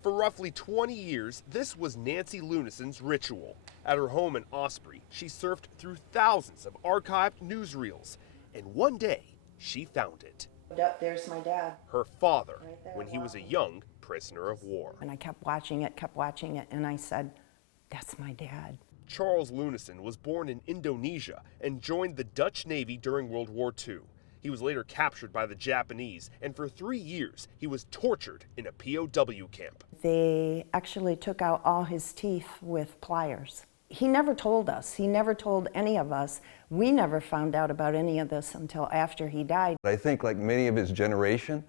For roughly 20 years, this was Nancy Lunison's ritual. At her home in Osprey, she surfed through thousands of archived newsreels, and one day, she found it. There's my dad. Her father, when he was a young prisoner of war. And I kept watching it, and I said, that's my dad. Charles Lunison was born in Indonesia and joined the Dutch Navy during World War II. He was later captured by the Japanese, and for 3 years, he was tortured in a POW camp. They actually took out all his teeth with pliers. He never told us. He never told any of us. We never found out about any of this until after he died. I think, like many of his generation,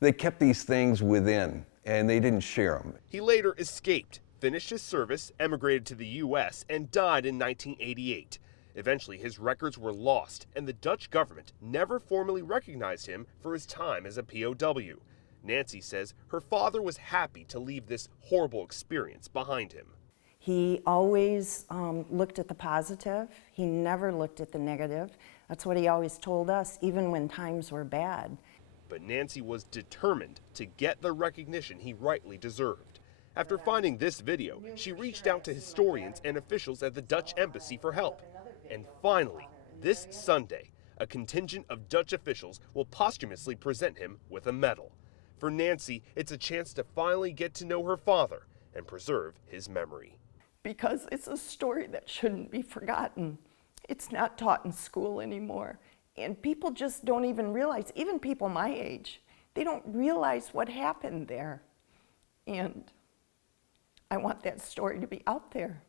they kept these things within, and they didn't share them. He later escaped, finished his service, emigrated to the U.S., and died in 1988. Eventually, his records were lost, and the Dutch government never formally recognized him for his time as a POW. Nancy says her father was happy to leave this horrible experience behind him. He always looked at the positive. He never looked at the negative. That's what he always told us, even when times were bad. But Nancy was determined to get the recognition he rightly deserved. After finding this video, she reached out to historians and officials at the Dutch embassy for help. And finally, this Sunday, a contingent of Dutch officials will posthumously present him with a medal. For Nancy, it's a chance to finally get to know her father and preserve his memory. Because it's a story that shouldn't be forgotten. It's not taught in school anymore. And people just don't even realize, even people my age, they don't realize what happened there. And I want that story to be out there.